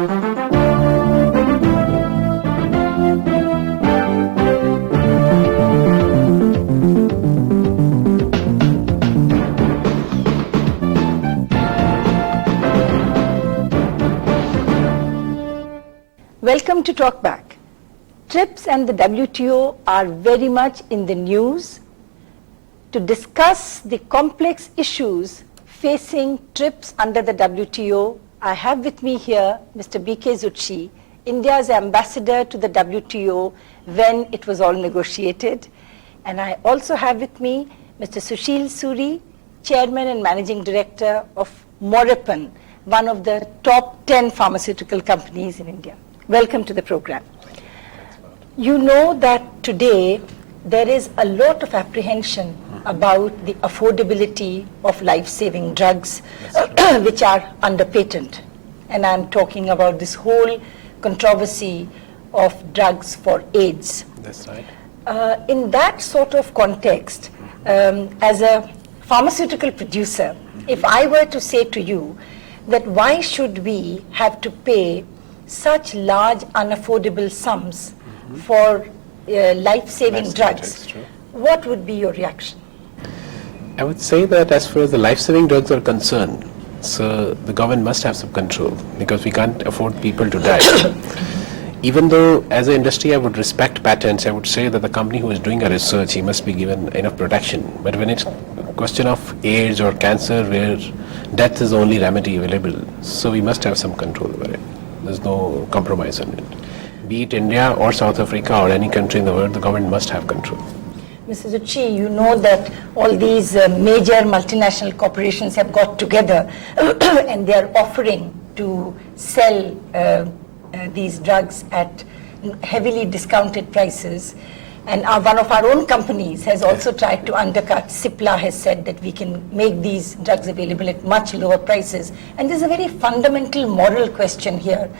Welcome to Talk Back. TRIPS and the WTO are very much in the news. To discuss the complex issues facing TRIPS under the WTO, I have with me here Mr. B.K. Zutshi, India's ambassador to the WTO when it was all negotiated. And I also have with me Mr. Sushil Suri, Chairman and Managing Director of Moripun, one of the top 10 pharmaceutical companies in India. Welcome to the program. You know that today there is a lot of apprehension about the affordability of life-saving drugs which are under patent. And I'm talking about this whole controversy of drugs for AIDS. That's right. In that sort of context, as a pharmaceutical producer, if I were to say to you that why should we have to pay such large unaffordable sums for life-saving drugs, what would be your reaction? I would say that as far as the life-saving drugs are concerned, so the government must have some control because we can't afford people to die. Even though as an industry I would respect patents, I would say that the company who is doing a research, he must be given enough protection. But when it's a question of AIDS or cancer where death is the only remedy available, so we must have some control over it. There's no compromise on it. Be it India or South Africa or any country in the world, the government must have control. Mr. Zutshi, you know that all these major multinational corporations have got together and they are offering to sell these drugs at heavily discounted prices. And one of our own companies has also tried to undercut. Cipla has said that we can make these drugs available at much lower prices. And there's a very fundamental moral question here.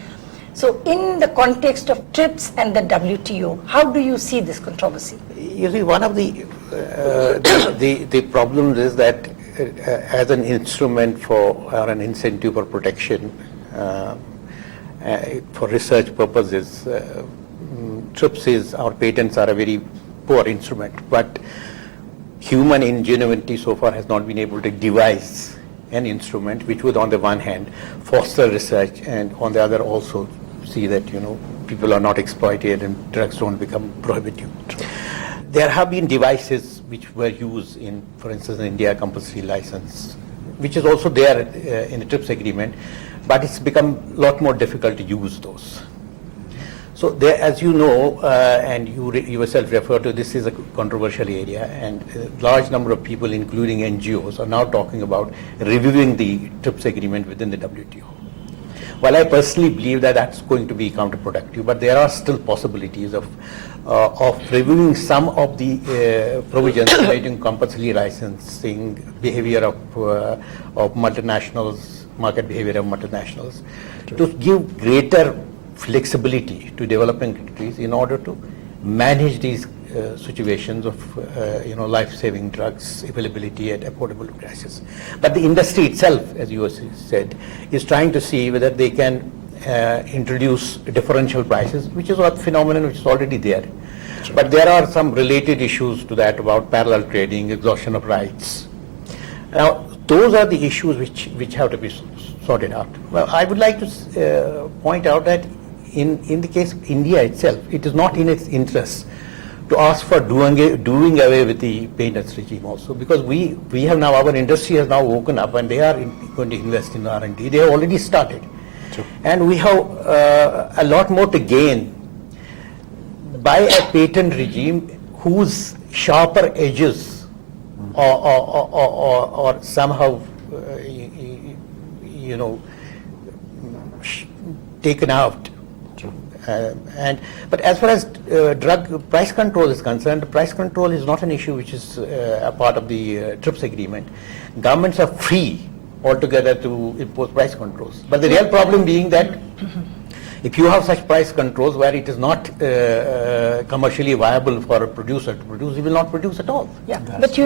So in the context of TRIPS and the WTO, how do you see this controversy? You see, one of the problems is that as an instrument for or an incentive for protection for research purposes, TRIPS is, our patents are a very poor instrument, but human ingenuity so far has not been able to devise an instrument which would on the one hand foster research and on the other also see that people are not exploited and drugs don't become prohibitive. There have been devices which were used in, for instance, in India, compulsory license, which is also there in the TRIPS agreement, but it's become a lot more difficult to use those. So there, as you know, and you yourself refer to, this is a controversial area, and a large number of people, including NGOs, are now talking about reviewing the TRIPS agreement within the WTO. While I personally believe that that's going to be counterproductive, but there are still possibilities of reviewing some of the provisions relating compulsory licensing, behavior of multinationals, market behavior of multinationals, to give greater flexibility to developing countries in order to manage these situations of life-saving drugs availability at affordable prices. But the industry itself, as you said, is trying to see whether they can introduce differential prices, which is a phenomenon which is already there. Sure. But there are some related issues to that about parallel trading, exhaustion of rights. Now, those are the issues which have to be sorted out. Well, I would like to point out that in the case of India itself, it is not in its interest to ask for doing away with the patents regime also, because we have now, our industry has now woken up and they are going to invest in R&D. They have already started. Sure. And we have a lot more to gain by a patent regime whose sharper edges or somehow taken out. But as far as drug price control is concerned, price control is not an issue which is a part of the TRIPS agreement. Governments are free altogether to impose price controls. But the real problem being that if you have such price controls where it is not commercially viable for a producer to produce, he will not produce at all. Yeah, but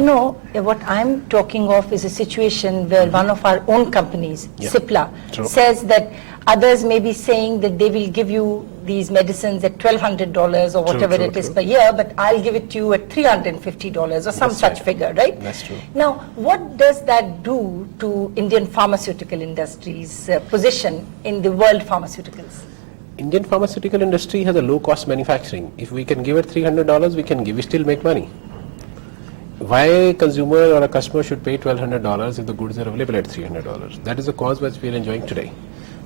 what I'm talking of is a situation where one of our own companies, Cipla, says that Others may be saying that they will give you these medicines at $1,200 or whatever true, it is true. per year, but I'll give it to you at $350 or some That's such right. figure, right? That's true. Now, what does that do to Indian pharmaceutical industry's position in the world pharmaceuticals? Indian pharmaceutical industry has a low-cost manufacturing. If we can give it $300, we still make money. Why a consumer or a customer should pay $1,200 if the goods are available at $300? That is the cause which we are enjoying today.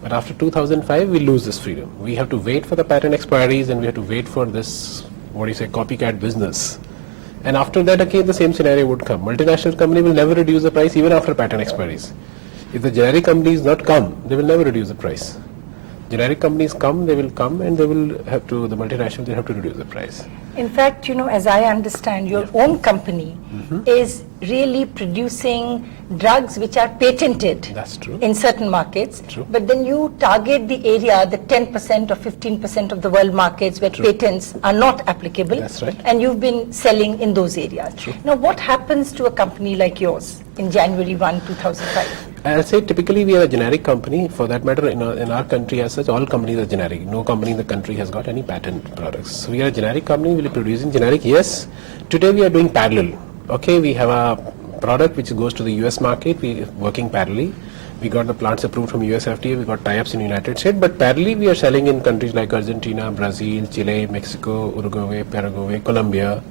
But after 2005, we lose this freedom. We have to wait for the patent expiries and we have to wait for this, copycat business. And after that, again, the same scenario would come. Multinational company will never reduce the price even after patent expiries. If the generic companies not come, they will never reduce the price. Generic companies come, they will come and they will have to, the multinationals, they have to reduce the price. In fact, as I understand, your own company is really producing drugs which are patented That's true. in certain markets, True. but then you target the area, the 10% or 15% of the world markets where patents are not applicable, That's right. and you've been selling in those areas. True. Now, what happens to a company like yours in January 1, 2005? I'll say typically we are a generic company. For that matter, in our country as such, all companies are generic. No company in the country has got any patent products. So we are a generic company, we'll be producing generic, yes. Today we are doing parallel. Okay, we have a product which goes to the US market, we are working parallelly. We got the plants approved from US FDA, we got tie-ups in the United States, but parallelly we are selling in countries like Argentina, Brazil, Chile, Mexico, Uruguay, Paraguay, Colombia,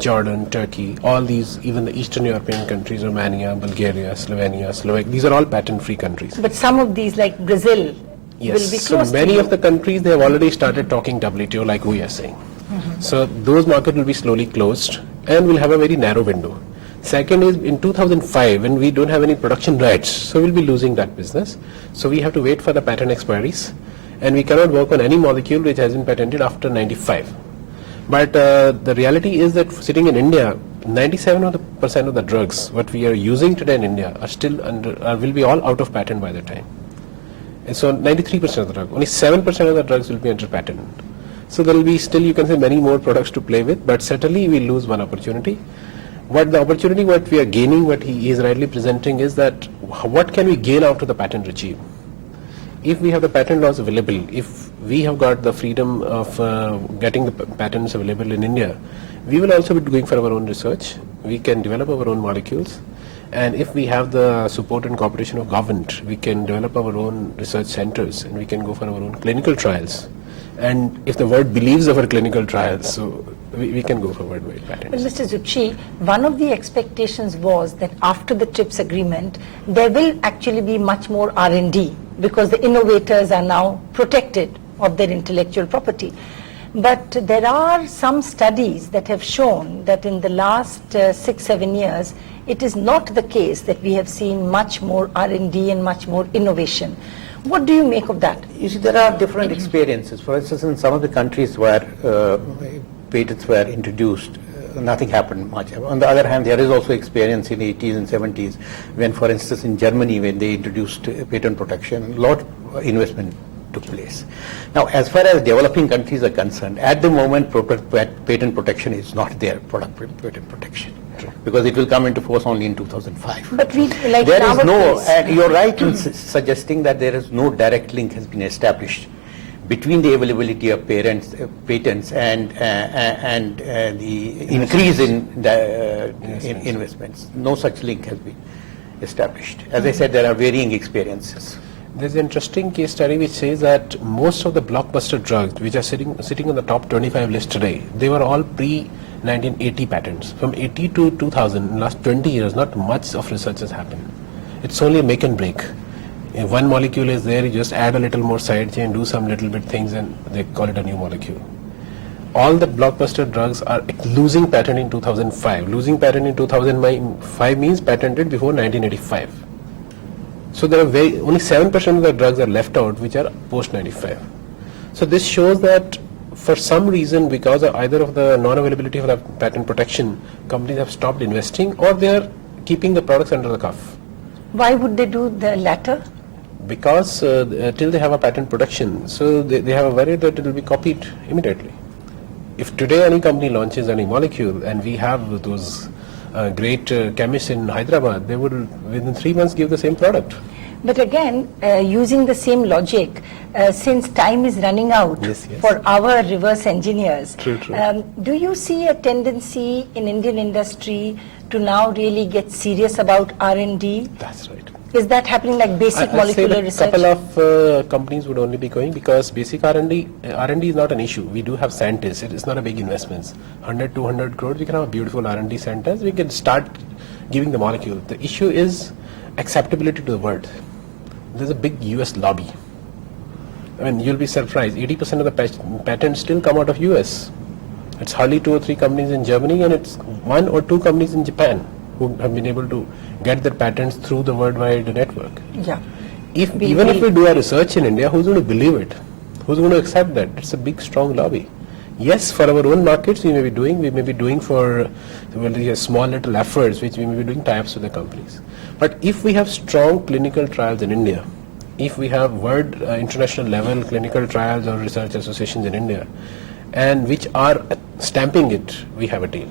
Jordan, Turkey, all these, even the Eastern European countries, Romania, Bulgaria, Slovenia, Slovakia, these are all patent-free countries. But some of these, like Brazil, will be Yes, so close to many you. of the countries, they have already started talking WTO like we are saying. So those markets will be slowly closed and will have a very narrow window. Second is in 2005 when we don't have any production rights, so we'll be losing that business. So we have to wait for the patent expiries and we cannot work on any molecule which has been patented after 95. But the reality is that sitting in India, 97% of the drugs what we are using today in India are still will be all out of patent by the time. And so 93% of the drugs, only 7% of the drugs will be under patent. So there will be still, you can say, many more products to play with, but certainly we lose one opportunity. What the opportunity what we are gaining, what he is rightly presenting is that what can we gain out of the patent regime? If we have the patent laws available, if we have got the freedom of getting the patents available in India, we will also be going for our own research. We can develop our own molecules. And if we have the support and cooperation of government, we can develop our own research centers and we can go for our own clinical trials. And if the world believes our clinical trials, so we can go for worldwide But patents. Mr. Zucchi, one of the expectations was that after the TRIPS agreement, there will actually be much more R&D because the innovators are now protected of their intellectual property. But there are some studies that have shown that in the last 6-7 years, it is not the case that we have seen much more R&D and much more innovation. What do you make of that? You see, there are different experiences. For instance, in some of the countries where patents were introduced, nothing happened much. On the other hand, there is also experience in the 80s and 70s when, for instance, in Germany, when they introduced patent protection, a lot of investment took place. Now, as far as developing countries are concerned, at the moment, patent protection is not there, product patent protection, because it will come into force only in 2005. But we, like There in is our no, case- and you're right in suggesting that there is no direct link has been established between the availability of patents and the increase in the investments. No such link has been established. As I said, there are varying experiences. There's an interesting case study which says that most of the blockbuster drugs which are sitting on the top 25 list today, they were all pre-1980 patents. From 80 to 2000, in the last 20 years, not much of research has happened. It's only a make and break. If one molecule is there, you just add a little more side chain, do some little bit things, and they call it a new molecule. All the blockbuster drugs are losing patent in 2005. Losing patent in 2005 means patented before 1985. So there are only 7% of the drugs are left out which are post 95. So this shows that for some reason, because of either of the non-availability of the patent protection, companies have stopped investing or they are keeping the products under the cuff. Why would they do the latter? Because till they have a patent protection, so they have a worry that it will be copied immediately. If today any company launches any molecule and we have those great chemists in Hyderabad, they would within 3 months give the same product. But again, using the same logic, since time is running out Yes, yes. for our reverse engineers, True, true. do you see a tendency in Indian industry to now really get serious about R&D? That's right. Is that happening, like basic I'd say molecular that research? couple of companies would only be going because basic R&D is not an issue. We do have scientists. It is not a big investments. 100, 200 crores, we can have beautiful R&D centers. We can start giving the molecule. The issue is acceptability to the world. There's a big US lobby. I mean, you'll be surprised. 80% of the patents still come out of US. It's hardly 2 or 3 companies in Germany, and it's 1 or 2 companies in Japan who have been able to get their patents through the worldwide network. Yeah. Even if we do our research in India, who's going to believe it? Who's going to accept that? It's a big, strong lobby. Yes, for our own markets, we may be doing for small little efforts, which we may be doing tie-ups with the companies. But if we have strong clinical trials in India, if we have world international level clinical trials or research associations in India, and which are stamping it, we have a deal.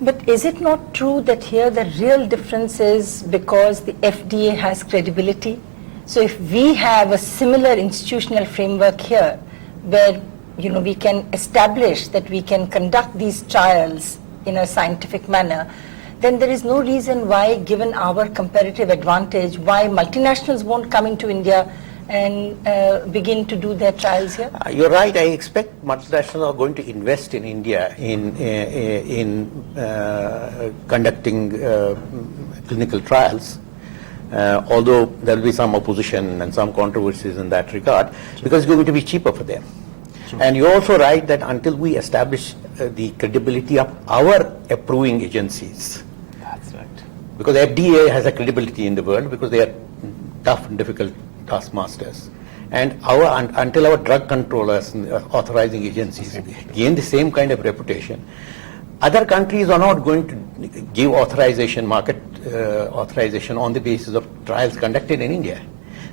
But is it not true that here the real difference is because the FDA has credibility? So if we have a similar institutional framework here, where we can establish that we can conduct these trials in a scientific manner, then there is no reason why, given our comparative advantage, why multinationals won't come into India and begin to do their trials here? You're right. I expect multinationals are going to invest in India in conducting clinical trials. Although there will be some opposition and some controversies in that regard, because it's going to be cheaper for them. Sure. And you're also right that until we establish the credibility of our approving agencies, That's right. because FDA has a credibility in the world because they are tough and difficult taskmasters, and until our drug controllers and authorizing agencies gain the same kind of reputation, other countries are not going to give market authorization on the basis of trials conducted in India.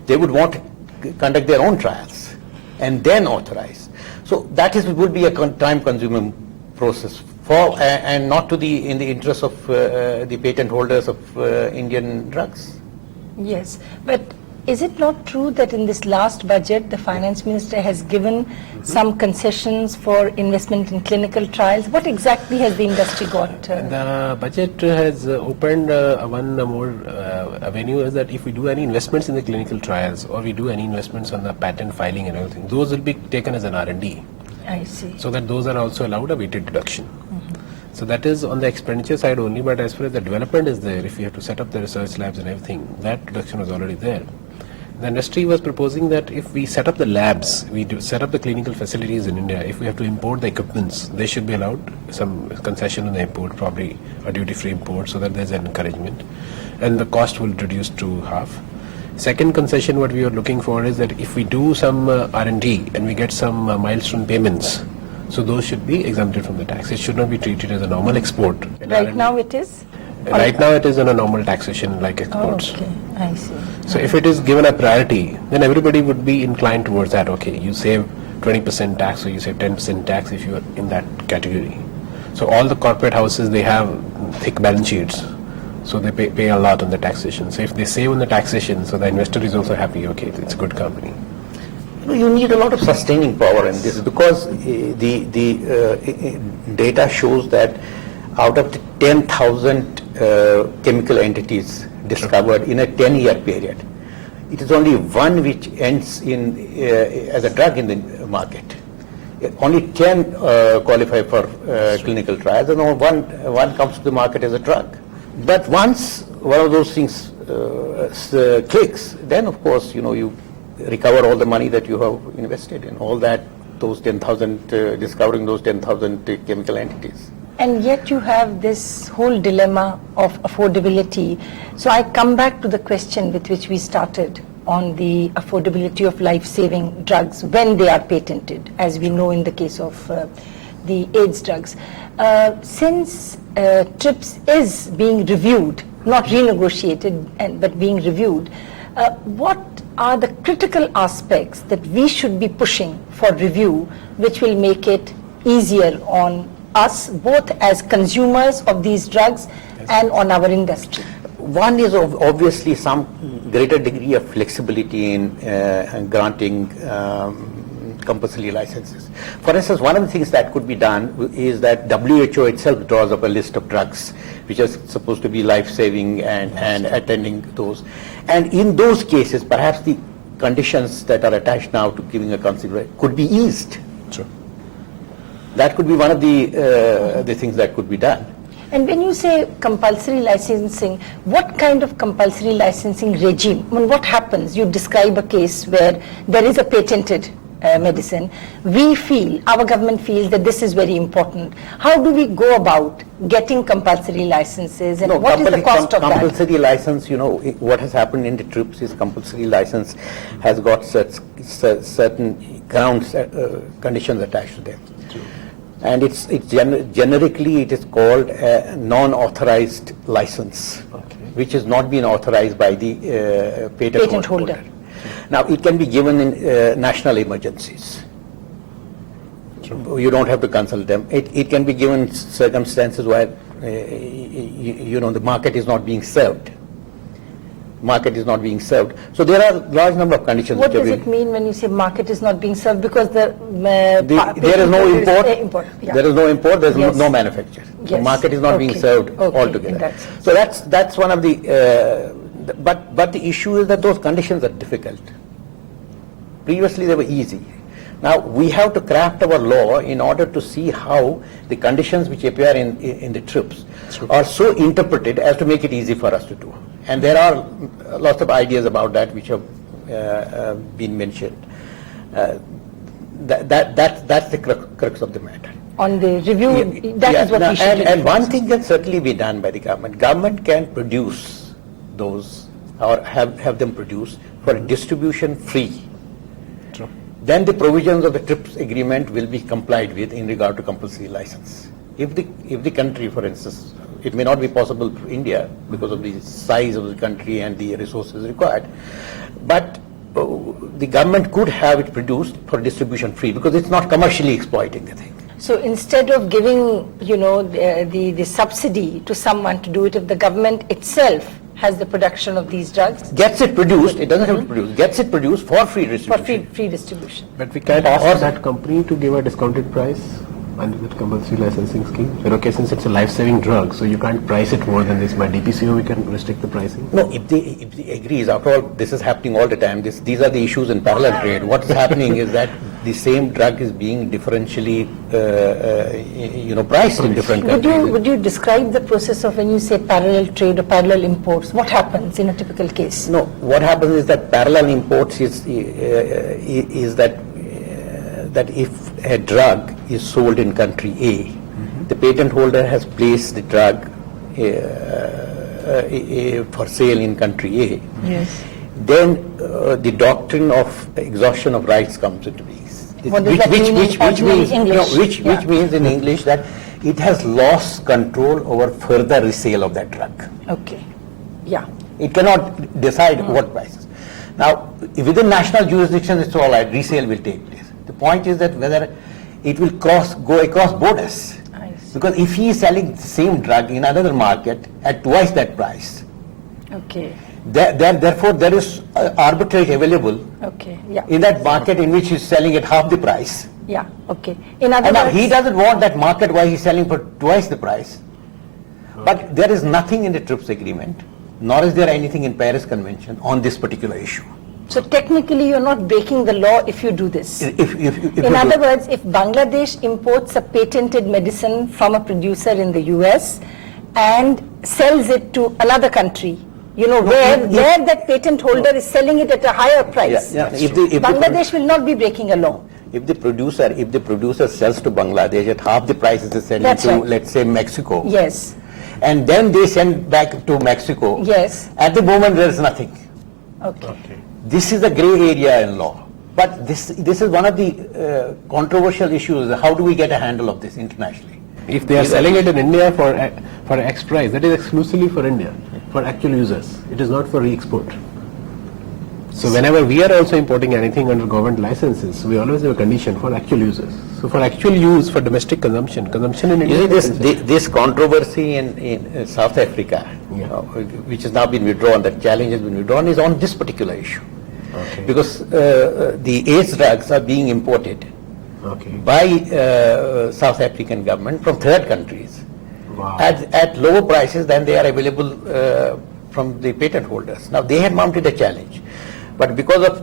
They would want to conduct their own trials and then authorize. So that would be a time-consuming process and not in the interest of the patent holders of Indian drugs. Yes, but is it not true that in this last budget, the finance minister has given some concessions for investment in clinical trials? What exactly has the industry got? The budget has opened one more avenue, is that if we do any investments in the clinical trials or we do any investments on the patent filing and everything, those will be taken as an R&D. I see. So that those are also allowed a weighted deduction. So that is on the expenditure side only, but as far as the development is there, if you have to set up the research labs and everything, that deduction was already there. The industry was proposing that if we set up the labs, set up the clinical facilities in India, if we have to import the equipments, they should be allowed some concession on the import, probably a duty-free import, so that there's an encouragement. And the cost will reduce to half. Second concession what we are looking for is that if we do some R&D and we get some milestone payments, so those should be exempted from the tax. It should not be treated as a normal export. Right now it is? Right now it is on a normal taxation like exports. Oh, okay, I see. So if it is given a priority, then everybody would be inclined towards that. Okay, you save 20% tax or you save 10% tax if you are in that category. So all the corporate houses, they have thick balance sheets. So they pay a lot on the taxation. So if they save on the taxation, so the investor is also happy, okay, it's a good company. You need a lot of sustaining power in this, because the data shows that out of the 10,000 chemical entities discovered in a 10-year period, it is only one which ends as a drug in the market. Only 10 qualify for clinical trials, and one comes to the market as a drug. But once one of those things clicks, then of course you recover all the money that you have invested in those 10,000 discovering those 10,000 chemical entities. And yet you have this whole dilemma of affordability. So I come back to the question with which we started on the affordability of life-saving drugs when they are patented, as we know in the case of the AIDS drugs. Since TRIPS is being reviewed, not renegotiated, but being reviewed, what are the critical aspects that we should be pushing for review, which will make it easier on us, both as consumers of these drugs and on our industry? One is obviously some greater degree of flexibility in granting compulsory licenses. For instance, one of the things that could be done is that WHO itself draws up a list of drugs which are supposed to be life-saving and attending those. And in those cases, perhaps the conditions that are attached now to giving a consideration could be eased. Sure. That could be one of the things that could be done. And when you say compulsory licensing, what kind of compulsory licensing regime? I mean, what happens? You describe a case where there is a patented medicine. We feel, our government feels that this is very important. How do we go about getting compulsory licenses, and what is the cost of that? Compulsory license, what has happened in the TRIPS is compulsory license has got certain grounds, conditions attached to them. True. And generically it is called a non-authorized license, which has not been authorized by the patent holder. Now, it can be given in national emergencies. You don't have to consult them. It can be given in circumstances where the market is not being served. So there are large number of conditions. What does it mean when you say market is not being served? Because there is no import. Yeah. There is no import. There is Yes. no manufacture. The Yes. market is not being served Okay. altogether. In that sense. So that's one of the. But the issue is that those conditions are difficult. Previously they were easy. Now we have to craft our law in order to see how the conditions which appear in the TRIPS are so interpreted as to make it easy for us to do. And there are lots of ideas about that which have been mentioned. That's the crux of the matter. On the review, that is what we should do. And one thing can certainly be done by the government. Government can produce those or have them produced for distribution free. True. Then the provisions of the TRIPS agreement will be complied with in regard to compulsory license. If the country, for instance, it may not be possible for India because of the size of the country and the resources required, but the government could have it produced for distribution free because it's not commercially exploiting the thing. So instead of giving, the subsidy to someone to do it, if the government itself has the production of these drugs, Gets it produced, it doesn't have to produce, gets it produced for free for distribution. free distribution. But we can't ask that company to give a discounted price under the compulsory licensing scheme. Okay, since it's a life-saving drug, so you can't price it more than this. By DPCO, we can restrict the pricing. No, if they agrees, after all, this is happening all the time. These are the issues in parallel trade. What is happening is that the same drug is being differentially, priced in different countries. Would you describe the process of when you say parallel trade or parallel imports? What happens in a typical case? No, what happens is that parallel imports is that if a drug is sold in country A, the patent holder has placed the drug for sale in country A. Yes. Then the doctrine of exhaustion of rights comes into place. What does that mean in ordinary English? Which means in English that it has lost control over further resale of that drug. Okay. Yeah. It cannot decide what prices. Now, within national jurisdiction, it's all right, resale will take place. The point is that whether it will go across borders. I see. Because if he is selling the same drug in another market at twice that price, Okay. therefore there is arbitrage available Okay. Yeah. in that market in which he is selling at half the price. Yeah. Okay. In other And now words, he doesn't want that market why he's selling for twice the price. But there is nothing in the TRIPS agreement, nor is there anything in Paris Convention on this particular issue. so technically you're not breaking the law if you do this. If In other words, if Bangladesh imports a patented medicine from a producer in the US and sells it to another country, where that patent holder is selling it at a higher price, Bangladesh will not be breaking a law. If the producer sells to Bangladesh at half the price as they selling That's to, right. let's say, Mexico, Yes. and then they send back to Mexico, Yes. at the moment there is nothing. Okay. This is a grey area in law. But this is one of the controversial issues. How do we get a handle of this internationally? If they are selling it in India for X price, that is exclusively for India, for actual users. It is not for re-export. So whenever we are also importing anything under government licenses, we always have a condition for actual users. So for actual use, for domestic consumption in India. You see, this controversy in South Africa, Yeah. which has now been withdrawn, that challenge has been withdrawn, is on this particular issue. Okay. Because the AIDS drugs are being imported Okay. by South African government from third countries Wow. at lower prices than they are available from the patent holders. Now they had mounted a challenge, but because of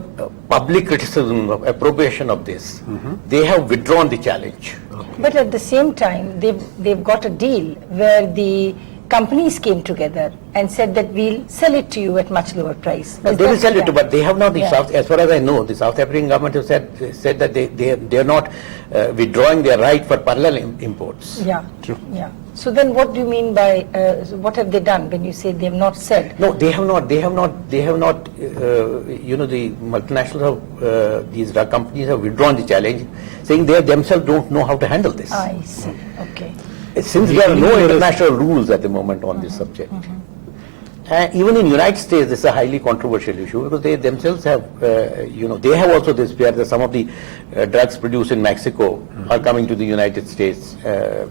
public criticism of appropriation of this, they have withdrawn the challenge. But at the same time, they've got a deal where the companies came together and said that we'll sell it to you at much lower price. No, Is they will that- sell it yeah. to, but they have not. The Yeah. South, as far as I know, the South African government has said that they are not withdrawing their right for parallel imports. Yeah, True. yeah. So then what do you mean by, what have they done when you say they've not said? No, they have not. They have not. The multinational, these drug companies have withdrawn the challenge, saying they themselves don't know how to handle this. I see, okay. Since there are no international rules at the moment on this subject. Even in United States, this is a highly controversial issue because they themselves have, they have also this fear that some of the drugs produced in Mexico are coming to the United States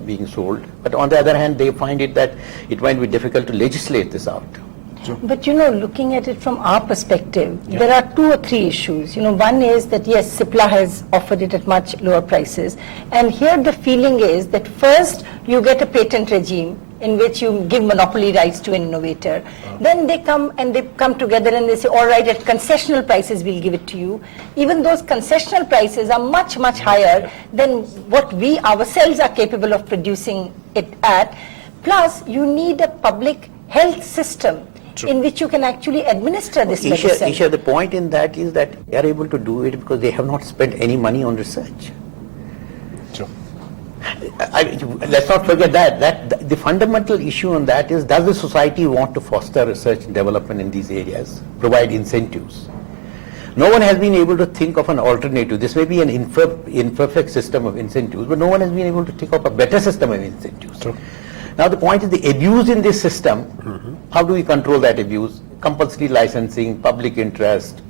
being sold. But on the other hand, they find it that it might be difficult to legislate this out. But looking at it from our perspective, there are 2 or 3 issues. One is that yes, Cipla has offered it at much lower prices. And here the feeling is that first you get a patent regime in which you give monopoly rights to an innovator. Then they come together and they say, all right, at concessional prices we'll give it to you. Even those concessional prices are much, much higher than what we ourselves are capable of producing it at. Plus, you need a public health system in which you can actually administer this medicine. Isha, the point in that is that they are able to do it because they have not spent any money on research. True. Let's not forget that the fundamental issue on that is, does the society want to foster research and development in these areas, provide incentives? No one has been able to think of an alternative. This may be an imperfect system of incentives, but no one has been able to think of a better system of incentives. True. Now the point is the abuse in this system, how do we control that abuse? Compulsory licensing, public interest,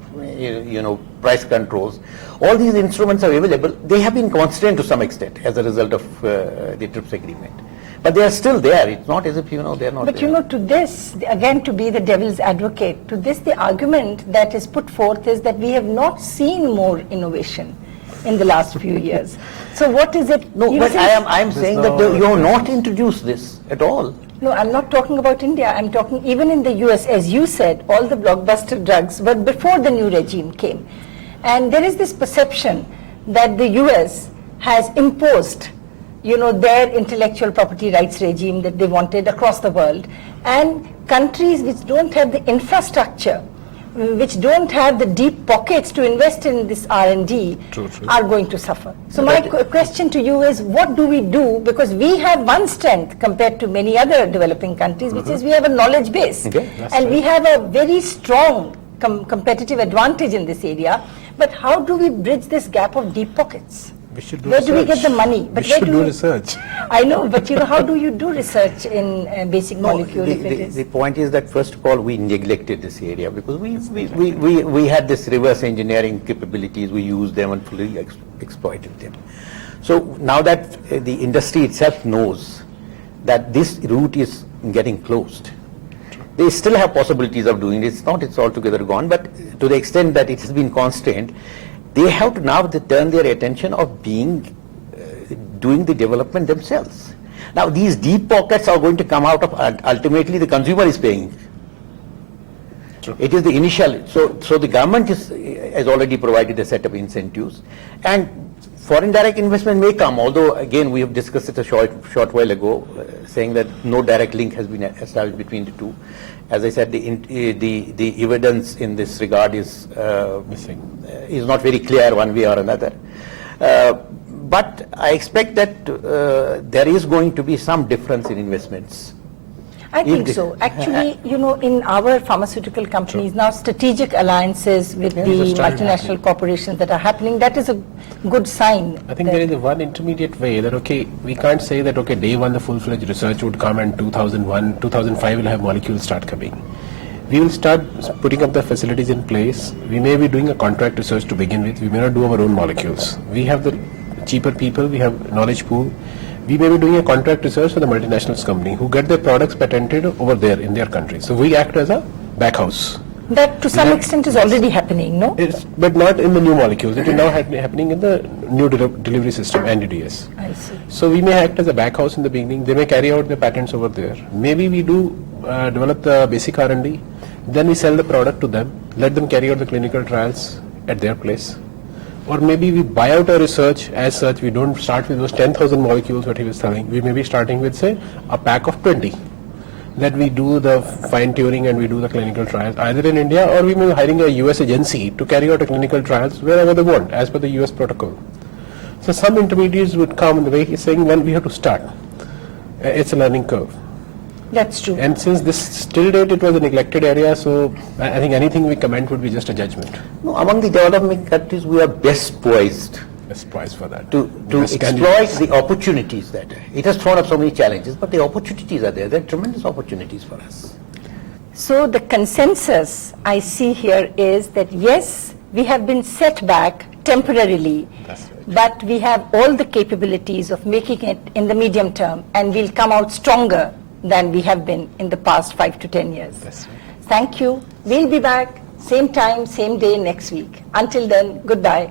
price controls. All these instruments are available. They have been constrained to some extent as a result of the TRIPS agreement. But they are still there. It's not as if, they're not But there. to this, again to be the devil's advocate, to this the argument that is put forth is that we have not seen more innovation in the last few years. So what is it? No, but I am saying that no- you have not introduced this at all. No, I'm not talking about India. I'm talking even in the US, as you said, all the blockbuster drugs were before the new regime came. And there is this perception that the US has imposed, their intellectual property rights regime that they wanted across the world. And countries which don't have the infrastructure, which don't have the deep pockets to invest in this R&D True, true. are going to suffer. So my question to you is, what do we do? Because we have one strength compared to many other developing countries, which is we have a knowledge base. Okay. And we have a very strong competitive advantage in this area. But how do we bridge this gap of deep pockets? We should do Where do we get research. the money? We But should where do research. I know, but how do you do research in basic molecule if it is? The point is that first of all we neglected this area because we had this reverse engineering capabilities, we used them and fully exploited them. So now that the industry itself knows that this route is getting closed, they still have possibilities of doing it. It's not it's altogether gone, but to the extent that it has been constrained, they have to now turn their attention of doing the development themselves. Now these deep pockets are going to come out of, ultimately the consumer is paying. True. It is the initial, so the government has already provided a set of incentives, and foreign direct investment may come, although again we have discussed it a short while ago, saying that no direct link has been established between the two. As I said, the evidence in this regard is Missing. Is not very clear one way or another. But I expect that there is going to be some difference in investments. I think If the- so. Actually, in our pharmaceutical companies now, strategic alliances with Yeah, the it's starting multinational happening. corporations that are happening, that is a good sign. I think that- there is one intermediate way that, we can't say that, day one the full-fledged research would come and 2001, 2005 will have molecules start coming. We will start putting up the facilities in place. We may be doing a contract research to begin with. We may not do our own molecules. We have the cheaper people, we have knowledge pool. We may be doing a contract research for the multinationals company who get their products patented over there in their country. So we act as a back house. That to some extent is already happening, no? But not in the new molecules. It is now happening in the new delivery system, NDDS. I see. So we may act as a back house in the beginning. They may carry out the patents over there. Maybe we do develop the basic R&D. Then we sell the product to them. Let them carry out the clinical trials at their place. Or maybe we buy out our research as such. We don't start with those 10,000 molecules what he was telling. We may be starting with, say, a pack of 20. That we do the fine tuning and we do the clinical trials either in India, or we may be hiring a US agency to carry out the clinical trials wherever they want as per the US protocol. So some intermediates would come in the way he's saying, well, we have to start. It's a learning curve. That's true. And since this till date it was a neglected area, so I think anything we comment would be just a judgment. No, among the developing countries, we are best poised Let's prize for that. to exploit the opportunities that it has thrown up so many challenges, but the opportunities are there. There are tremendous opportunities for us. So the consensus I see here is that yes, we have been set back temporarily, That's right. but we have all the capabilities of making it in the medium term, and we'll come out stronger than we have been in the past 5 to 10 years. That's right. Thank you. We'll be back same time, same day next week. Until then, goodbye.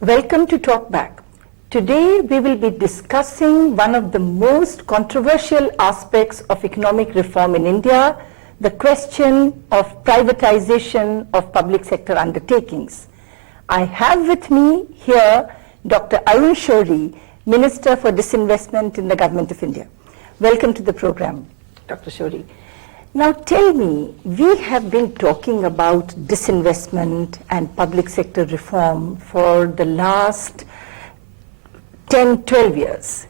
Welcome to Talkback. Today we will be discussing one of the most controversial aspects of economic reform in India, the question of privatization of public sector undertakings. I have with me here Dr. Arun Shourie, Minister for Disinvestment in the Government of India. Welcome to the program, Dr. Shourie. Now tell me, we have been talking about disinvestment and public sector reform for the last 10, 12 years.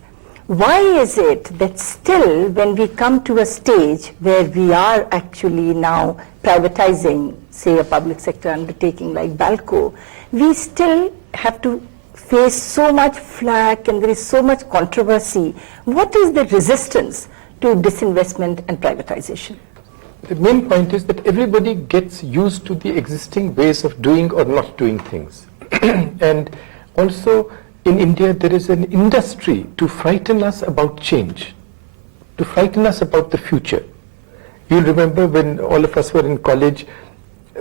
Why is it that still when we come to a stage where we are actually now privatizing, say, a public sector undertaking like Balco, we still have to face so much flack and there is so much controversy? What is the resistance to disinvestment and privatization? The main point is that everybody gets used to the existing ways of doing or not doing things. And also in India there is an industry to frighten us about change, to frighten us about the future. You'll remember when all of us were in college,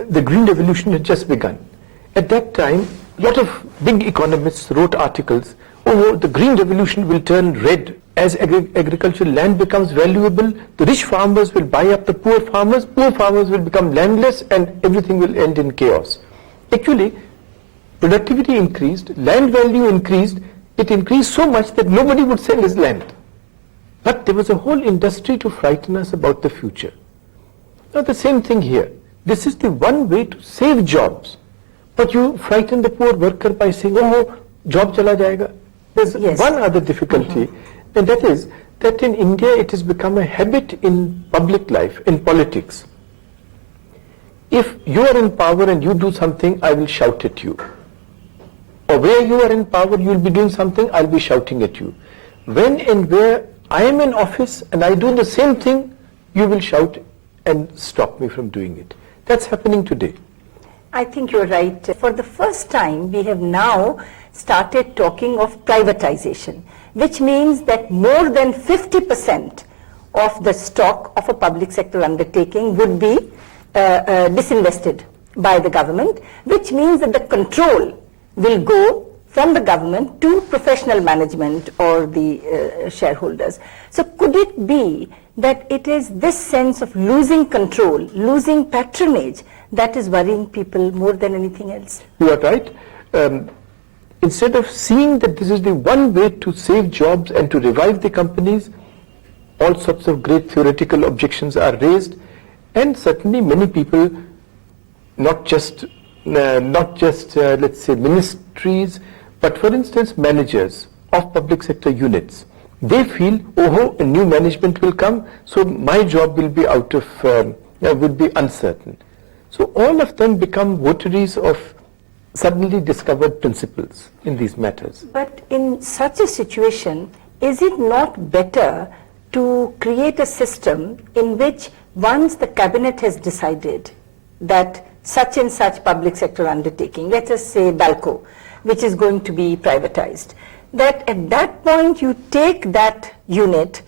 the Green Revolution had just begun. At that time, a lot of big economists wrote articles, oh, the Green Revolution will turn red. As agricultural land becomes valuable, the rich farmers will buy up the poor farmers will become landless, and everything will end in chaos. Actually, productivity increased, land value increased, it increased so much that nobody would sell his land. But there was a whole industry to frighten us about the future. Now the same thing here. This is the one way to save jobs. But you frighten the poor worker by saying, oh, job chala jayega. There's one other difficulty, and that is that in India it has become a habit in public life, in politics. If you are in power and you do something, I will shout at you. Or where you are in power, you will be doing something, I'll be shouting at you. When and where I am in office and I do the same thing, you will shout and stop me from doing it. That's happening today. I think you're right. For the first time, we have now started talking of privatization, which means that more than 50% of the stock of a public sector undertaking would be disinvested by the government, which means that the control will go from the government to professional management or the shareholders. So could it be that it is this sense of losing control, losing patronage, that is worrying people more than anything else? You are right. Instead of seeing that this is the one way to save jobs and to revive the companies, all sorts of great theoretical objections are raised, and certainly many people, not just let's say ministries, but for instance managers of public sector units, they feel, oh, a new management will come, so my job will be will be uncertain. So all of them become votaries of suddenly discovered principles in these matters. But in such a situation, is it not better to create a system in which once the cabinet has decided that such and such public sector undertaking, let us say Balco, which is going to be privatized, that at that point you take that unit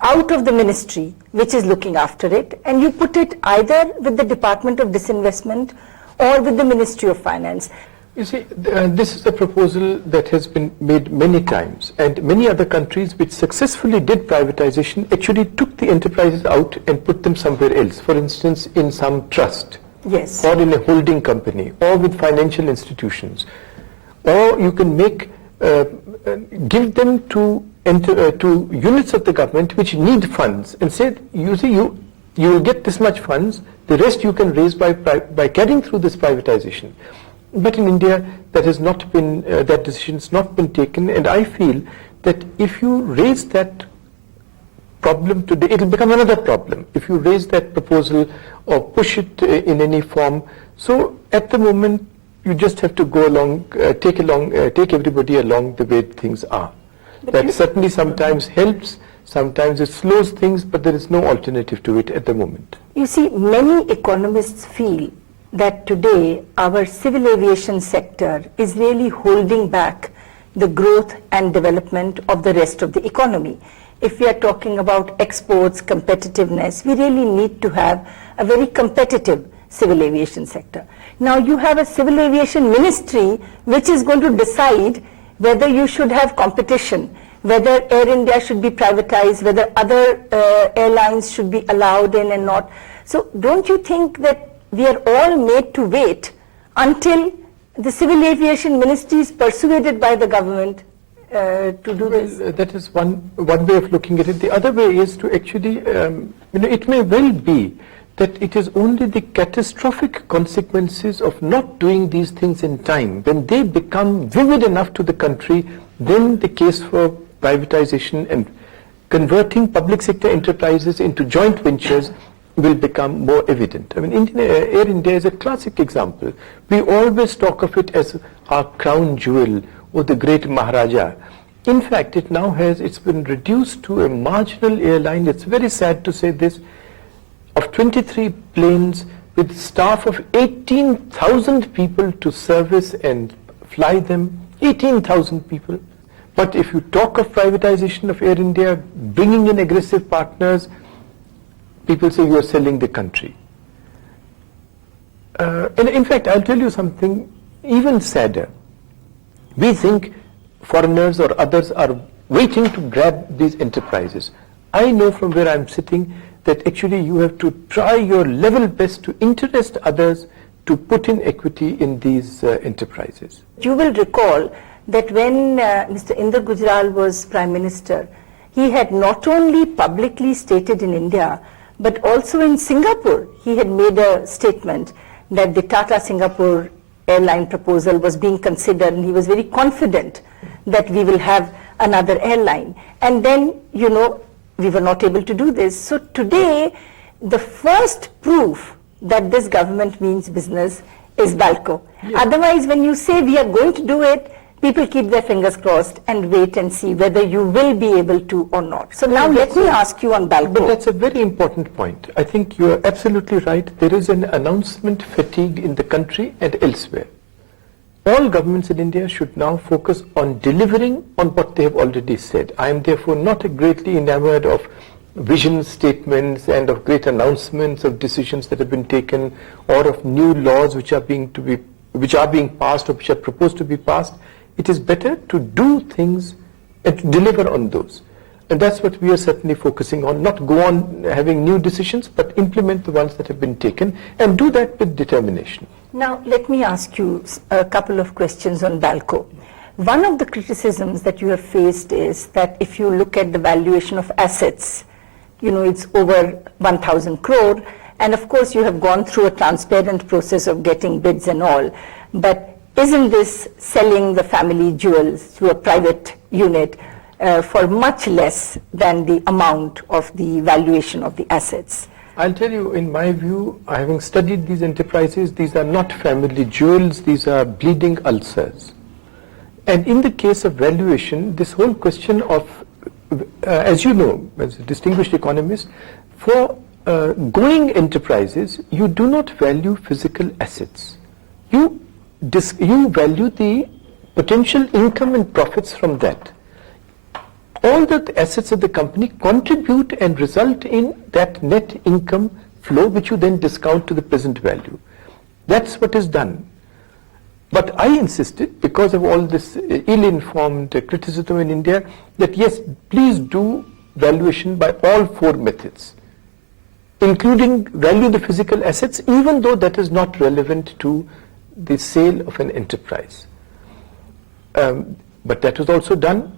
out of the ministry which is looking after it and you put it either with the Department of Disinvestment or with the Ministry of Finance? You see, this is a proposal that has been made many times, and many other countries which successfully did privatization actually took the enterprises out and put them somewhere else, for instance in some trust. Yes. Or in a holding company, or with financial institutions. Or you can make, give them to units of the government which need funds and say, you see, you will get this much funds, the rest you can raise by carrying through this privatization. But in India, that has not been, that decision has not been taken, and I feel that if you raise that problem today, it will become another problem if you raise that proposal or push it in any form. So at the moment, you just have to go along, take everybody along the way things are. But that certainly sometimes helps, sometimes it slows things, but there is no alternative to it at the moment. You see, many economists feel that today our civil aviation sector is really holding back the growth and development of the rest of the economy. If we are talking about exports, competitiveness, we really need to have a very competitive civil aviation sector. Now you have a civil aviation ministry which is going to decide whether you should have competition, whether Air India should be privatized, whether other airlines should be allowed in and not. So don't you think that we are all made to wait until the Civil Aviation Ministry is persuaded by the government to do this? That is one way of looking at it. The other way is to actually, it may well be that it is only the catastrophic consequences of not doing these things in time, when they become vivid enough to the country, then the case for privatization and converting public sector enterprises into joint ventures will become more evident. I mean, Air India is a classic example. We always talk of it as our crown jewel or the great Maharaja. In fact, it's been reduced to a marginal airline. It's very sad to say this, of 23 planes with staff of 18,000 people to service and fly them, 18,000 people. But if you talk of privatization of Air India, bringing in aggressive partners, people say you are selling the country. And in fact, I'll tell you something even sadder. We think foreigners or others are waiting to grab these enterprises. I know from where I'm sitting that actually you have to try your level best to interest others to put in equity in these enterprises. You will recall that when Mr. Inder Gujral was Prime Minister, he had not only publicly stated in India, but also in Singapore, he had made a statement that the Tata Singapore airline proposal was being considered, and he was very confident that we will have another airline. And then, we were not able to do this. So today, the first proof that this government means business is BALCO. Yes. Otherwise, when you say we are going to do it, people keep their fingers crossed and wait and see whether you will be able to or not. So now let me ask you on BALCO. But that's a very important point. I think you are absolutely right. There is an announcement fatigue in the country and elsewhere. All governments in India should now focus on delivering on what they have already said. I am therefore not greatly enamored of vision statements and of great announcements of decisions that have been taken, or of new laws which are being passed or which are proposed to be passed. It is better to do things and to deliver on those. And that's what we are certainly focusing on, not go on having new decisions, but implement the ones that have been taken, and do that with determination. Now, let me ask you a couple of questions on BALCO. One of the criticisms that you have faced is that if you look at the valuation of assets, it's over 1,000 crore, and of course you have gone through a transparent process of getting bids and all, but isn't this selling the family jewels through a private unit for much less than the amount of the valuation of the assets? I'll tell you, in my view, having studied these enterprises, these are not family jewels, these are bleeding ulcers. And in the case of valuation, this whole question of, as you know, as a distinguished economist, for going enterprises, you do not value physical assets. You value the potential income and profits from that. All the assets of the company contribute and result in that net income flow, which you then discount to the present value. That's what is done. But I insisted, because of all this ill-informed criticism in India, that yes, please do valuation by all four methods, including value the physical assets, even though that is not relevant to the sale of an enterprise. But that was also done.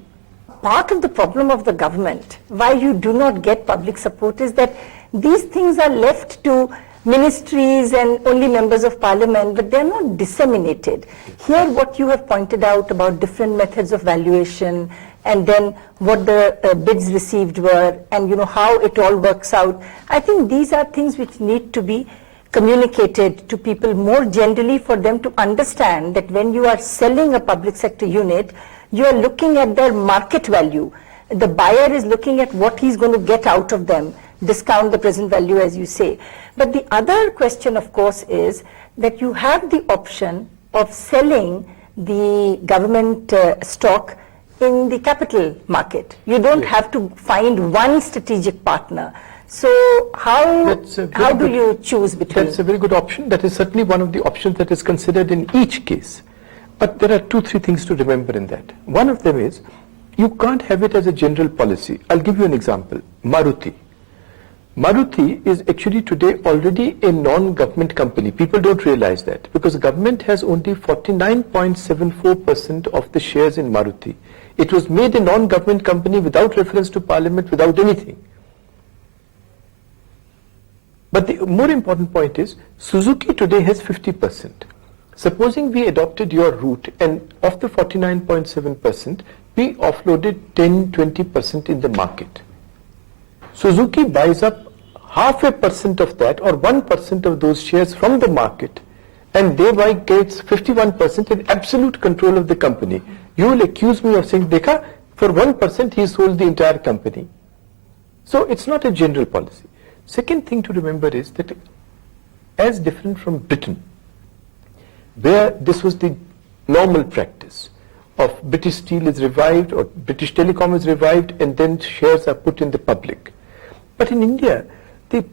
Part of the problem of the government, why you do not get public support, is that these things are left to ministries and only members of parliament, but they're not disseminated. Here, what you have pointed out about different methods of valuation, and then what the bids received were, and how it all works out, I think these are things which need to be communicated to people more generally, for them to understand that when you are selling a public sector unit, you are looking at their market value. The buyer is looking at what he's going to get out of them, discount the present value, as you say. But the other question, of course, is that you have the option of selling the government stock in the capital market. You don't have to find one strategic partner. So how do you choose between? That's a very good option. That is certainly one of the options that is considered in each case. But there are 2-3 things to remember in that. One of them is, you can't have it as a general policy. I'll give you an example. Maruti. Maruti is actually today already a non-government company. People don't realize that because government has only 49.74% of the shares in Maruti. It was made a non-government company without reference to parliament, without anything. But the more important point is Suzuki today has 50%. Supposing we adopted your route and of the 49.7%, we offloaded 10-20% in the market. Suzuki buys up 0.5% of that or 1% of those shares from the market and thereby gets 51% in absolute control of the company. You will accuse me of saying, Dekha, for 1% he sold the entire company. So it's not a general policy. Second thing to remember is that as different from Britain, where this was the normal practice of British Steel is revived or British Telecom is revived and then shares are put in the public. But in India, the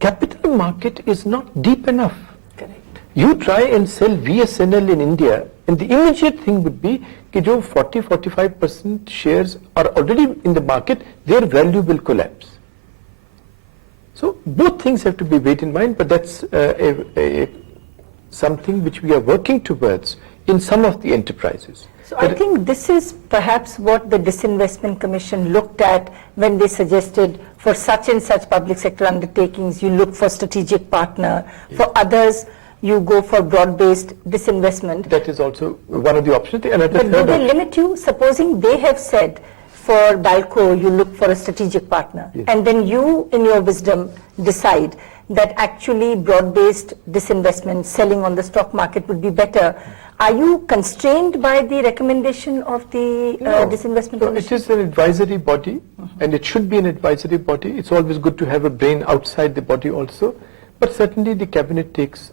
capital market is not deep enough. Correct. You try and sell VSNL in India and the immediate thing would be that jo 40-45% shares are already in the market, their value will collapse. So both things have to be weighed in mind, but that's something which we are working towards in some of the enterprises. So I think this is perhaps what the Disinvestment Commission looked at when they suggested for such and such public sector undertakings, you look for strategic partner. For others, you go for broad-based disinvestment. That is also one of the options. Another But do third they option. limit you? Supposing they have said for Balco, you look for a strategic partner, Yes. and then you, in your wisdom, decide that actually broad-based disinvestment, selling on the stock market would be better. Are you constrained by the recommendation of the Disinvestment So Commission? it is an advisory body and it should be an advisory body. It's always good to have a brain outside the body also. But certainly the cabinet takes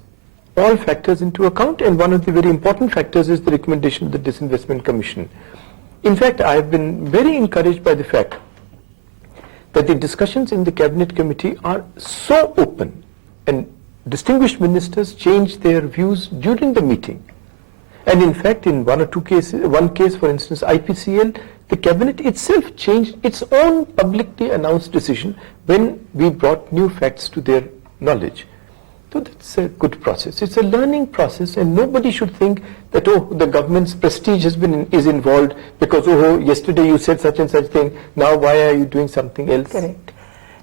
all factors into account and one of the very important factors is the recommendation of the Disinvestment Commission. In fact, I have been very encouraged by the fact that the discussions in the cabinet committee are so open and distinguished ministers change their views during the meeting. And in fact, in one case, for instance, IPCL, the cabinet itself changed its own publicly announced decision when we brought new facts to their knowledge. So that's a good process. It's a learning process and nobody should think that, oh, the government's prestige is involved because, oh, yesterday you said such and such thing, now why are you doing something else? Correct.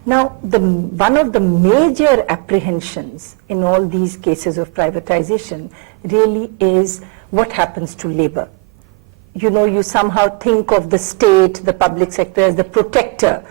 Now, one of the major apprehensions in all these cases of privatization really is what happens to labor. You know, you somehow think of the state, the public sector as the protector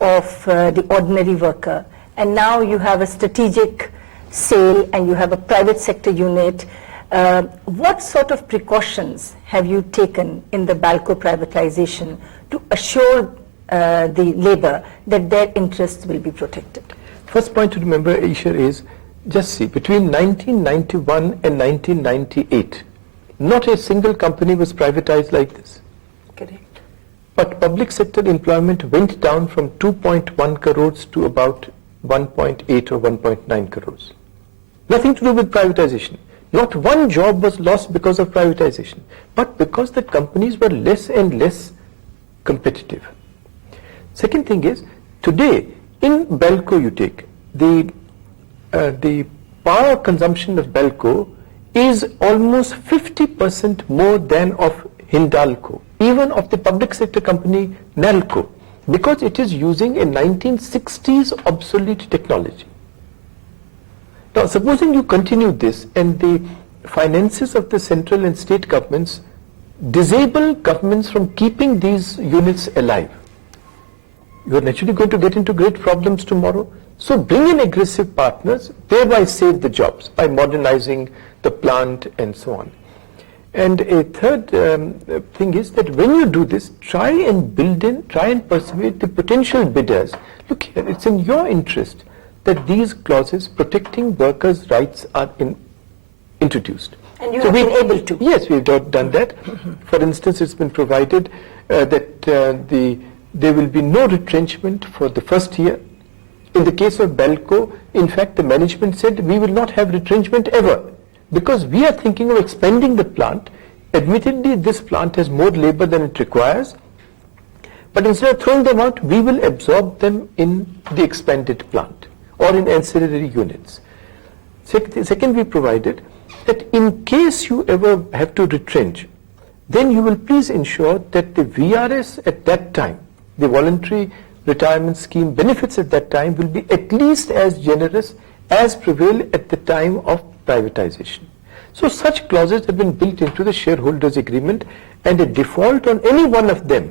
of the ordinary worker. And now you have a strategic sale and you have a private sector unit. What sort of precautions have you taken in the Balco privatization to assure the labor that their interests will be protected? First point to remember, Isha, is just see, between 1991 and 1998, not a single company was privatized like this. Correct. But public sector employment went down from 2.1 crores to about 1.8 or 1.9 crores. Nothing to do with privatization. Not one job was lost because of privatization, but because the companies were less and less competitive. Second thing is, today in Balco you take, the power consumption of Balco is almost 50% more than of Hindalco, even of the public sector company Nalco, because it is using a 1960s obsolete technology. Now, supposing you continue this and the finances of the central and state governments disable governments from keeping these units alive, you are naturally going to get into great problems tomorrow. So bring in aggressive partners, thereby save the jobs by modernizing the plant and so on. And a third thing is that when you do this, try and persuade the potential bidders. Look here, it's in your interest that these clauses protecting workers' rights are introduced. And you have been able to. Yes, we've done that. For instance, it's been provided that there will be no retrenchment for the first year. In the case of Balco, in fact, the management said we will not have retrenchment ever because we are thinking of expanding the plant. Admittedly, this plant has more labor than it requires, But instead of throwing them out, we will absorb them in the expanded plant or in ancillary units. Second, we provided that in case you ever have to retrench, then you will please ensure that the VRS at that time, the voluntary retirement scheme benefits at that time, will be at least as generous as prevail at the time of privatization. So such clauses have been built into the shareholders agreement, and a default on any one of them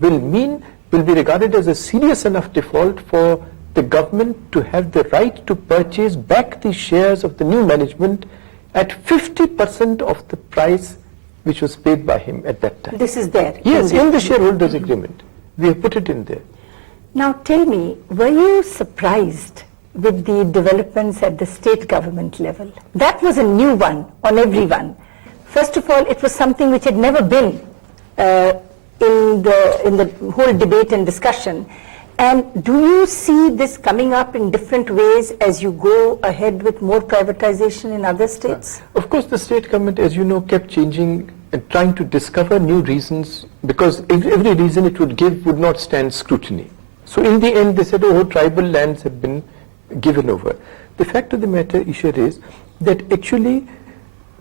will be regarded as a serious enough default for the government to have the right to purchase back the shares of the new management at 50% of the price which was paid by him at that time. This is there. Yes, in the shareholders agreement. We have put it in there. Now tell me, were you surprised with the developments at the state government level? That was a new one on everyone. First of all, it was something which had never been in the whole debate and discussion. And do you see this coming up in different ways as you go ahead with more privatization in other states? Of course, the state government, as you know, kept changing and trying to discover new reasons, because every reason it would give would not stand scrutiny. So in the end, they said, oh, tribal lands have been given over. The fact of the matter, Ishar, is that actually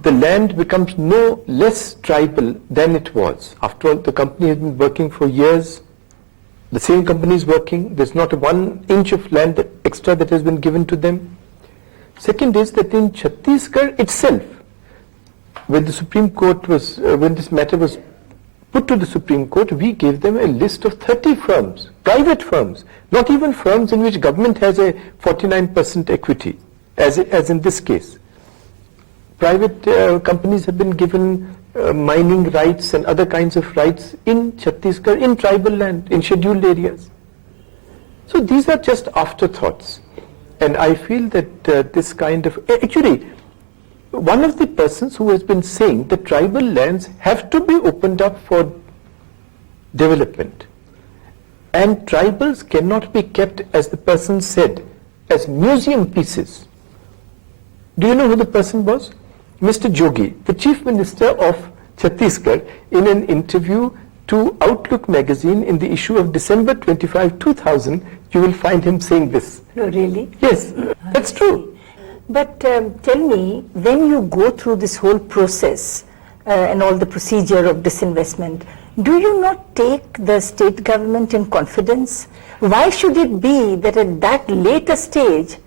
the land becomes no less tribal than it was. After all, the company has been working for years. The same company is working. There's not a 1 inch of land extra that has been given to them. Second is that in Chhattisgarh itself, when the Supreme Court was, when this matter was put to the Supreme Court, we gave them a list of 30 firms, private firms, not even firms in which government has a 49% equity, as in this case. Private companies have been given mining rights and other kinds of rights in Chhattisgarh, in tribal land, in scheduled areas. So these are just afterthoughts. And I feel that this kind of, actually, one of the persons who has been saying that tribal lands have to be opened up for development, and tribals cannot be kept, as the person said, as museum pieces. Do you know who the person was? Mr. Jogi, the Chief Minister of Chhattisgarh, in an interview to Outlook magazine in the issue of December 25, 2000, you will find him saying this. No, really? Yes, that's true. But tell me, when you go through this whole process and all the procedure of disinvestment, do you not take the state government in confidence? Why should it be that at that later stage,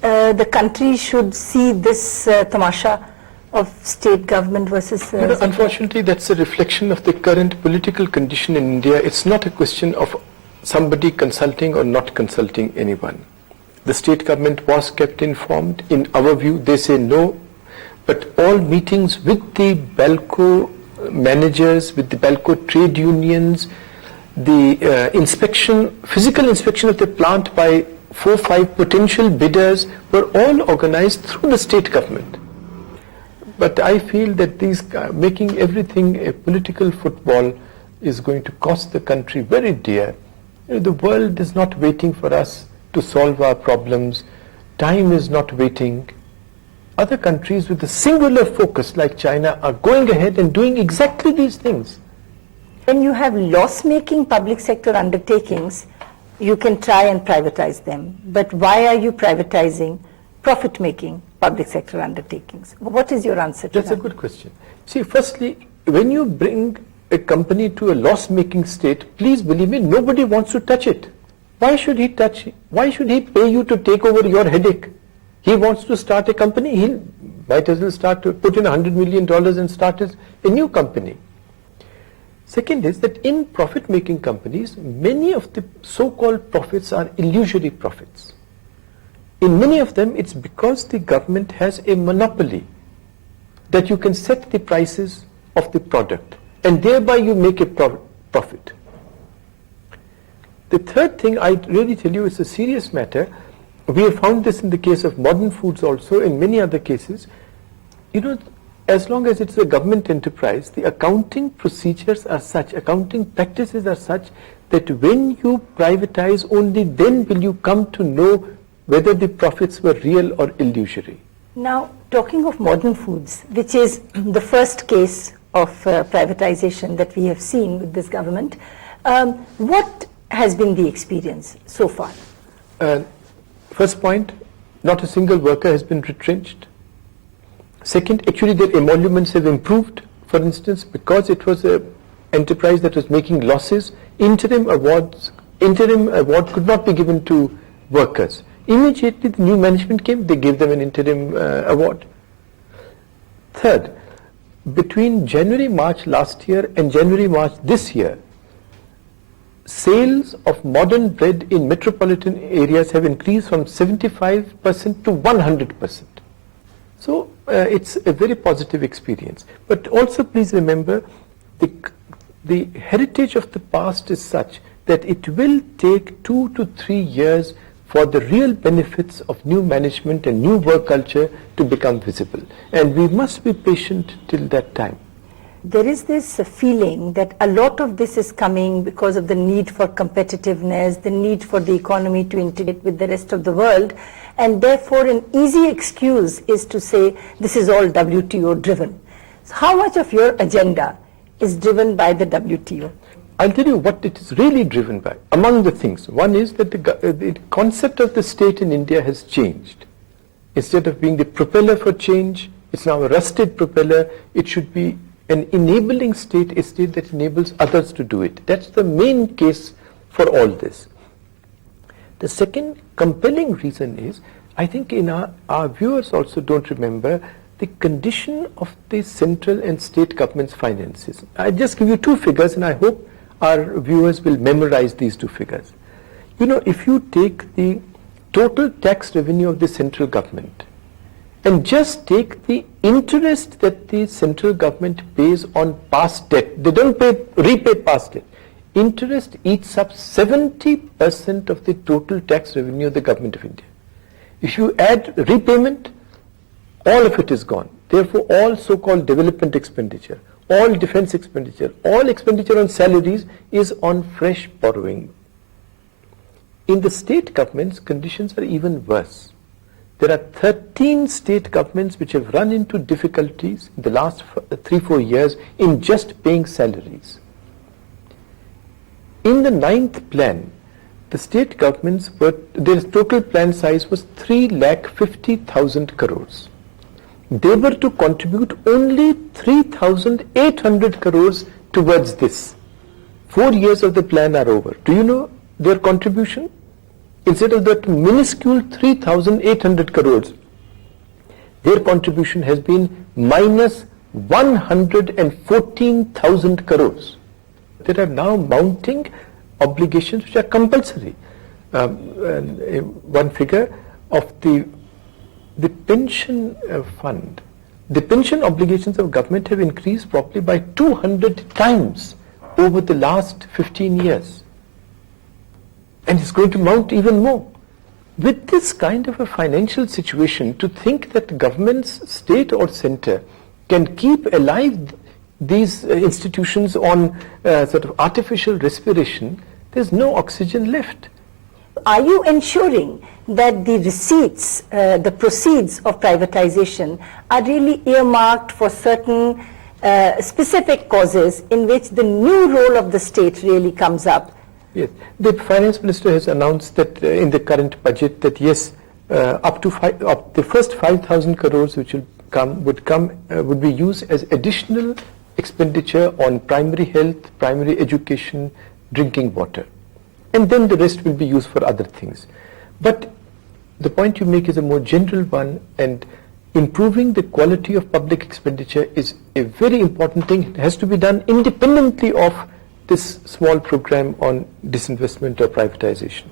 the country should see this tamasha of state government versus... Unfortunately, that's a reflection of the current political condition in India. It's not a question of somebody consulting or not consulting anyone. The state government was kept informed. In our view, they say no, but all meetings with the BALCO managers, with the BALCO trade unions, the physical inspection of the plant by 4 or 5 potential bidders were all organized through the state government. But I feel that making everything a political football is going to cost the country very dear. The world is not waiting for us to solve our problems. Time is not waiting. Other countries with a singular focus like China are going ahead and doing exactly these things. When you have loss-making public sector undertakings, you can try and privatize them. But why are you privatizing profit-making public sector undertakings? What is your answer to that? That's a good question. See, firstly, when you bring a company to a loss-making state, please believe me, nobody wants to touch it. Why should he touch it? Why should he pay you to take over your headache? He wants to start a company, he might as well start to put in $100 million and start a new company. Second is that in profit-making companies, many of the so-called profits are illusory profits. In many of them, it's because the government has a monopoly that you can set the prices of the product, and thereby you make a profit. The third thing I really tell you is a serious matter. We have found this in the case of Modern Foods also, in many other cases. You know, as long as it's a government enterprise, the accounting procedures are such, accounting practices are such that when you privatize, only then will you come to know whether the profits were real or illusory. Now, talking of Modern Foods, which is the first case of privatization that we have seen with this government, What has been the experience so far? First point, not a single worker has been retrenched. Second, actually their emoluments have improved. For instance, because it was an enterprise that was making losses, interim award could not be given to workers. Immediately the new management came, they gave them an interim award. Third, between January-March last year and January-March this year, sales of modern bread in metropolitan areas have increased from 75% to 100%. So it's a very positive experience. But also please remember, the heritage of the past is such that it will take 2 to 3 years for the real benefits of new management and new work culture to become visible. And we must be patient till that time. There is this feeling that a lot of this is coming because of the need for competitiveness, the need for the economy to integrate with the rest of the world, and therefore an easy excuse is to say this is all WTO driven. So how much of your agenda is driven by the WTO? I'll tell you what it is really driven by. Among the things, one is that the concept of the state in India has changed. Instead of being the propeller for change, it's now a rusted propeller. It should be an enabling state, a state that enables others to do it. That's the main case for all this. The second compelling reason is, I think our viewers also don't remember the condition of the central and state government's finances. I'll just give you two figures, and I hope our viewers will memorize these two figures. You know, if you take the total tax revenue of the central government and just take the interest that the central government pays on past debt, they don't repay past debt. Interest eats up 70% of the total tax revenue of the government of India. If you add repayment, all of it is gone. Therefore, all so-called development expenditure, all defense expenditure, all expenditure on salaries is on fresh borrowing. In the state governments, conditions are even worse. There are 13 state governments which have run into difficulties in the last 3-4 years in just paying salaries. In the 9th plan, the state governments their total plan size was 3,50,000 crores. They were to contribute only 3,800 crores towards this. 4 years of the plan are over. Do you know their contribution? Instead of that minuscule 3,800 crores, their contribution has been minus 114,000 crores. There are now mounting obligations which are compulsory. One figure of the pension fund, the pension obligations of government have increased probably by 200 times over the last 15 years. And it's going to mount even more. With this kind of a financial situation, to think that governments, state or center, can keep alive these institutions on sort of artificial respiration, there's no oxygen left. Are you ensuring that the receipts, the proceeds of privatization are really earmarked for certain specific causes in which the new role of the state really comes up? Yes, the finance minister has announced that in the current budget that yes, up to the first 5,000 crores which would be used as additional expenditure on primary health, primary education, drinking water, and then the rest will be used for other things. But the point you make is a more general one, and improving the quality of public expenditure is a very important thing. It has to be done independently of this small program on disinvestment or privatization.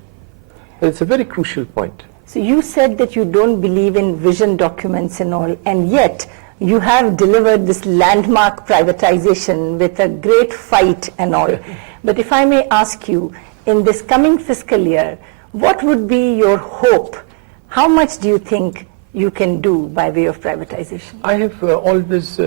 But it's a very crucial point. So you said that you don't believe in vision documents and all, and yet you have delivered this landmark privatization with a great fight and all. But if I may ask you, in this coming fiscal year, what would be your hope? How much do you think you can do by way of privatization? I have always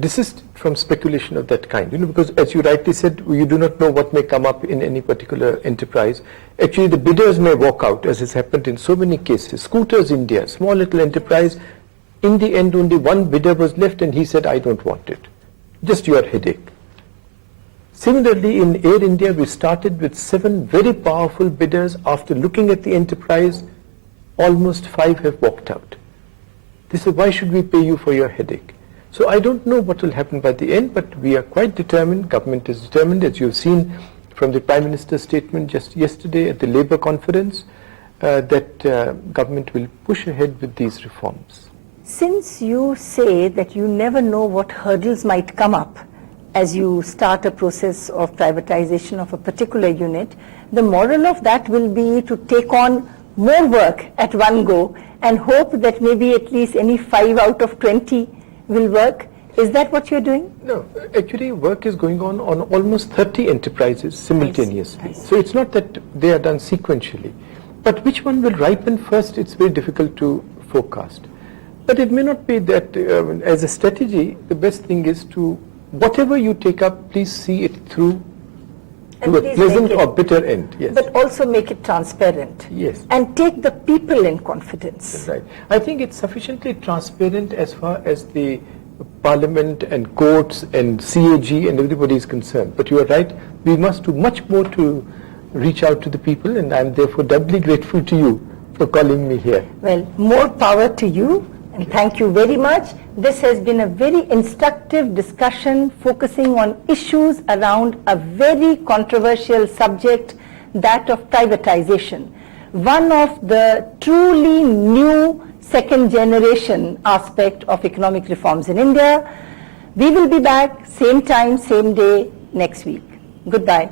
desisted from speculation of that kind, because as you rightly said, you do not know what may come up in any particular enterprise. Actually, the bidders may walk out, as has happened in so many cases. Scooters India, small little enterprise, in the end only one bidder was left and he said, I don't want it. Just your headache. Similarly, in Air India, we started with 7 very powerful bidders. After looking at the enterprise, almost 5 have walked out. They said, why should we pay you for your headache? So I don't know what will happen by the end, but we are quite determined, government is determined, as you've seen from the Prime Minister's statement just yesterday at the Labour conference, that government will push ahead with these reforms. Since you say that you never know what hurdles might come up as you start a process of privatization of a particular unit, the moral of that will be to take on more work at one go and hope that maybe at least any 5 out of 20 will work. Is that what you're doing? No, actually work is going on almost 30 enterprises simultaneously. Nice. So it's not that they are done sequentially. But which one will ripen first, it's very difficult to forecast. But it may not be that as a strategy, the best thing is to, whatever you take up, please see it through And to a please pleasant make it- or bitter end. Yes. But also make it transparent. Yes. And take the people in confidence. Right. I think it's sufficiently transparent as far as the Parliament and courts and CAG and everybody is concerned. But you are right, we must do much more to reach out to the people, and I'm therefore doubly grateful to you for calling me here. Well, more power to you, and thank you very much. This has been a very instructive discussion focusing on issues around a very controversial subject, that of privatization. One of the truly new second generation aspect of economic reforms in India. We will be back same time, same day next week. Goodbye.